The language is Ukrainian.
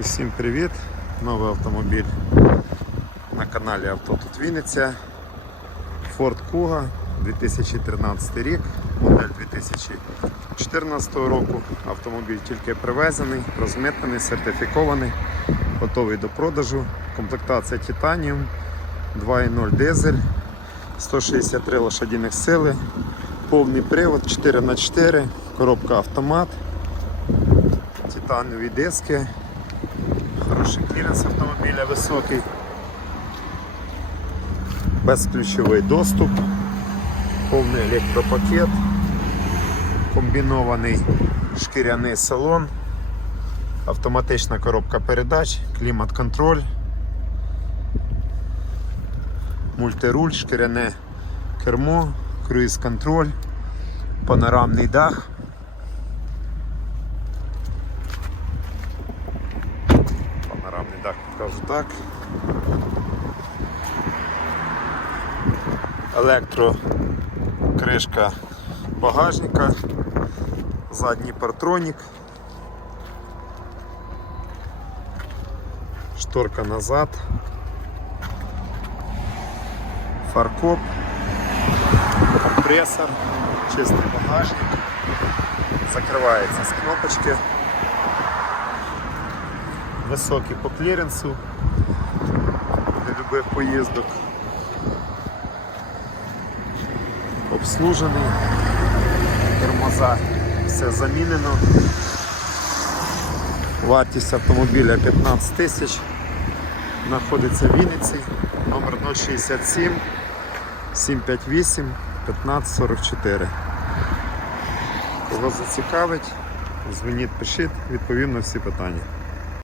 Усім привіт! Новий автомобіль на каналі Авто тут Вінниця. Ford Kuga 2013 рік, модель 2014 року. Автомобіль тільки привезений, розмитнений, сертифікований, готовий до продажу. Комплектація Titanium 2.0 дизель, 163 лошадиних сили, повний привод 4х4, коробка автомат, титанові диски. Хороший кліренс автомобіля високий. Безключовий доступ, повний електропакет, комбінований шкіряний салон, автоматична коробка передач, клімат-контроль, мультируль, шкіряне кермо, круїз-контроль, панорамний дах. Панорамний дах покажу так. Електрокришка багажника, задній партронік, шторка назад, фаркоп, компресор, чистий багажник, закривається з кнопочки високий по кліренсу для любих поїздок. Обслужений, тормоза все замінено. Вартість автомобіля 15 тисяч. Знаходиться в Вінниці, номер 067 758 1544. Кого зацікавить, дзвоніть, пишіть, відповім на всі питання.